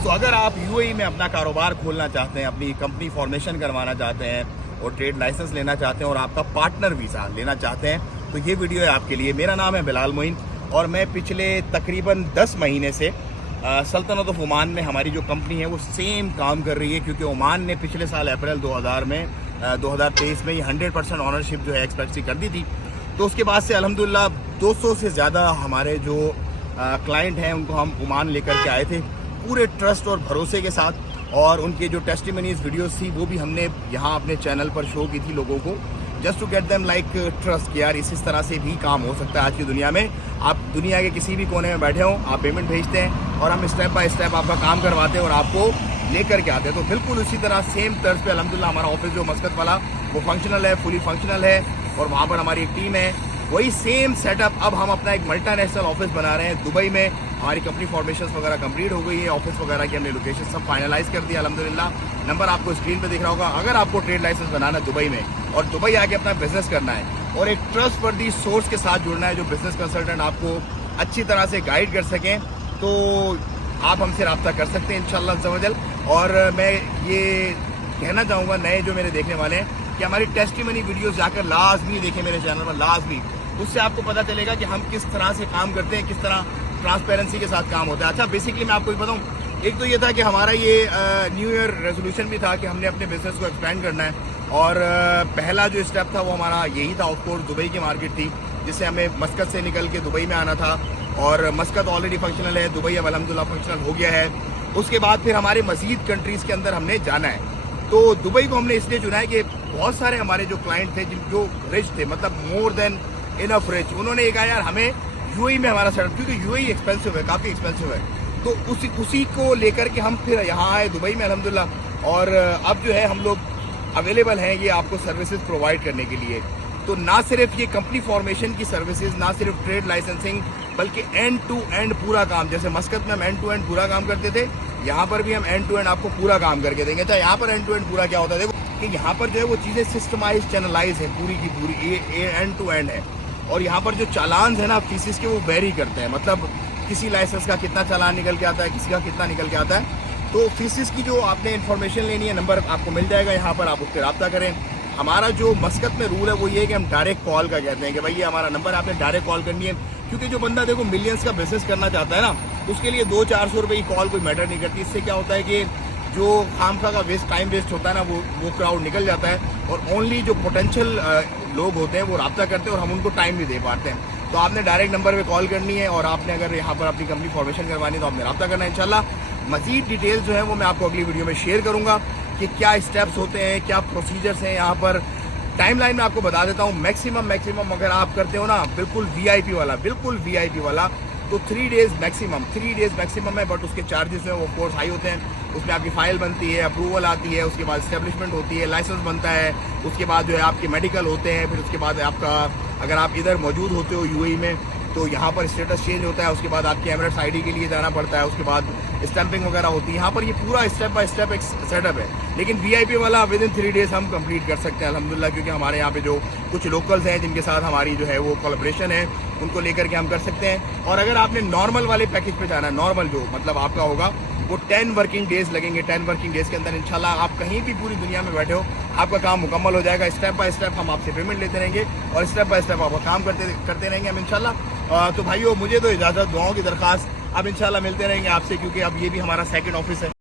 दोस्तों, अगर आप यूएई में अपना कारोबार खोलना चाहते हैं, अपनी कंपनी फॉर्मेशन करवाना चाहते हैं और ट्रेड लाइसेंस लेना चाहते हैं और आपका पार्टनर वीज़ा लेना चाहते हैं, तो ये वीडियो है आपके लिए। मेरा नाम है बिलाल मोइन और मैं पिछले तकरीबन 10 महीने से सल्तनत ऑफ ओमान में हमारी जो कंपनी है वो सेम काम कर रही है, क्योंकि ओमान ने पिछले साल अप्रैल 2023 में ये 100% ऑनरशिप जो है एक्सपेक्ट कर दी थी। तो उसके बाद से अल्हम्दुलिल्लाह 200 से ज़्यादा हमारे जो क्लाइंट हैं उनको हम ओमान लेकर के आए थे पूरे ट्रस्ट और भरोसे के साथ, और उनके जो टेस्टिमनीज वीडियोस थी वो भी हमने यहाँ अपने चैनल पर शो की थी लोगों को, just to get them like trust कि यार इस तरह से भी काम हो सकता है आज की दुनिया में। आप दुनिया के किसी भी कोने में बैठे हों, आप पेमेंट भेजते हैं और हम स्टेप बाय स्टेप आपका काम करवाते हैं और आपको लेकर के आते हैं। तो बिल्कुल उसी तरह सेम तर्ज पे अल्हम्दुलिल्लाह हमारा ऑफिस जो मस्कत वाला वो फंक्शनल है, फुली फंक्शनल है, और वहाँ पर हमारी एक टीम है। वही सेम सेटअप अब हम अपना एक मल्टीनेशनल ऑफिस बना रहे हैं दुबई में। हमारी कंपनी फॉर्मेशन वगैरह कंप्लीट हो गई है, ऑफिस वगैरह की हमने लोकेशन सब फाइनलाइज कर दिया अल्हम्दुलिल्लाह। नंबर आपको स्क्रीन पे दिख रहा होगा। अगर आपको ट्रेड लाइसेंस बनाना है दुबई में और दुबई आके अपना बिजनेस करना है और एक ट्रस्टवर्दी सोर्स के साथ जुड़ना है जो बिजनेस कंसल्टेंट आपको अच्छी तरह से गाइड कर सकें, तो आप हमसे रब्ता कर सकते हैं इंशाल्लाह अज़्ज़ा। और मैं ये कहना चाहूँगा नए जो मेरे देखने वाले हैं कि हमारी टेस्टिमनी वीडियोस जाकर लाजमी देखें मेरे चैनल पर, लाजमी। उससे आपको पता चलेगा कि हम किस तरह से काम करते हैं, किस तरह ट्रांसपेरेंसी के साथ काम होता है। अच्छा, बेसिकली मैं आपको बताऊँ, एक तो ये था कि हमारा ये न्यू ईयर रेजोल्यूशन भी था कि हमने अपने बिजनेस को एक्सपेंड करना है, और पहला जो स्टेप था वो हमारा यही था। ऑफकोर्स दुबई की मार्केट थी जिससे हमें मस्कत से निकल के दुबई में आना था, और मस्कत ऑलरेडी फंक्शनल है, दुबई अब अल्हम्दुलिल्लाह फंक्शनल हो गया है। उसके बाद फिर हमारे मजीद कंट्रीज़ के अंदर हमने जाना है। तो दुबई को हमने इसलिए चुना है कि बहुत सारे हमारे जो क्लाइंट थे जो रिच थे, मतलब मोर देन इनफ रिच, उन्होंने ये कहा यार हमें यूएई में हमारा सेटअप, क्योंकि यूएई एक्सपेंसिव है, काफ़ी एक्सपेंसिव है। तो उसी को लेकर के हम फिर यहाँ आए दुबई में अल्हम्दुलिल्लाह। और अब जो है हम लोग अवेलेबल हैं ये आपको सर्विसेज प्रोवाइड करने के लिए। तो ना सिर्फ ये कंपनी फॉर्मेशन की सर्विसेज, ना सिर्फ ट्रेड लाइसेंसिंग, बल्कि एंड टू एंड पूरा काम। जैसे मस्कत में हम एंड टू एंड पूरा काम करते थे, यहाँ पर भी हम एंड टू एंड आपको पूरा काम करके देंगे। तो यहाँ पर एंड टू एंड पूरा क्या होता है, देखो कि यहाँ पर जो है वो चीज़ें सिस्टमाइज चैनलाइज है पूरी की पूरी, ये एंड टू एंड है। और यहाँ पर जो चालान है ना फीसिस के, वो वेरी करते हैं, मतलब किसी लाइसेंस का कितना चालान निकल के आता है, किसी का कितना निकल के आता है। तो फीसिस की जो आपने इन्फॉर्मेशन लेनी है, नंबर आपको मिल जाएगा यहाँ पर, आप उस पर रब्ता करें। हमारा जो मस्कत में रूल है वो ये है कि हम डायरेक्ट कॉल का कहते हैं कि भाई ये हमारा नंबर, आपने डायरेक्ट कॉल करनी है। क्योंकि जो बंदा देखो मिलियंस का बिजनेस करना चाहता है ना, उसके लिए 200-400 रुपये की कॉल कोई मैटर नहीं करती। इससे क्या होता है कि जो खामखा का टाइम वेस्ट होता है ना, वो क्राउड निकल जाता है, और ओनली जो पोटेंशियल लोग होते हैं वो रब्ता करते हैं और हम उनको टाइम नहीं दे पाते हैं। तो आपने डायरेक्ट नंबर पे कॉल करनी है, और आपने अगर यहाँ पर अपनी कंपनी फॉर्मेशन करवानी है तो आपने रब्ता करना है इंशाल्लाह। मजीद डिटेल्स जो है वो मैं आपको अगली वीडियो में शेयर करूँगा कि क्या स्टेप्स होते हैं, क्या प्रोसीजर्स हैं यहाँ पर। टाइमलाइन में आपको बता देता हूँ, मैक्सिमम अगर आप करते हो ना बिल्कुल वीआईपी वाला, तो 3 डेज़ मैक्सिमम है। बट उसके चार्जेस हैं वो कोर्स हाई होते हैं। उसमें आपकी फाइल बनती है, अप्रूवल आती है, उसके बाद इस्टेब्लिशमेंट होती है, लाइसेंस बनता है, उसके बाद जो है आपके मेडिकल होते हैं, फिर उसके बाद आपका अगर आप इधर मौजूद होते हो यूएई में तो यहाँ पर स्टेटस चेंज होता है, उसके बाद आपके एमिरेट्स आईडी के लिए जाना पड़ता है, उसके बाद स्टैंपिंग वगैरह होती है। यहाँ पर ये पूरा स्टेप बाय स्टेप एक सेटअप है। लेकिन वीआईपी वाला विद इन 3 डेज़ हम कंप्लीट कर सकते हैं अल्हम्दुलिल्लाह, क्योंकि हमारे यहाँ पे जो कुछ लोकल्स हैं जिनके साथ हमारी जो है वो कोलैबोरेशन है, उनको लेकर के हम कर सकते हैं। और अगर आपने नॉर्मल वाले पैकेज पे जाना है, नॉर्मल जो मतलब आपका होगा, वो 10 वर्किंग डेज़ लगेंगे। 10 वर्किंग डेज़ के अंदर इंशाल्लाह आप कहीं भी पूरी दुनिया में बैठे हो आपका काम मुकम्मल हो जाएगा। स्टेप बाय स्टेप हम आपसे पेमेंट लेते रहेंगे और स्टेप बाय स्टेप आपका काम करते रहेंगे हम इंशाल्लाह। तो भाइयों, मुझे तो इजाज़त, दुआओं की दरख्वास्त। अब इंशाल्लाह मिलते रहेंगे आपसे, क्योंकि अब ये भी हमारा सेकंड ऑफिस है।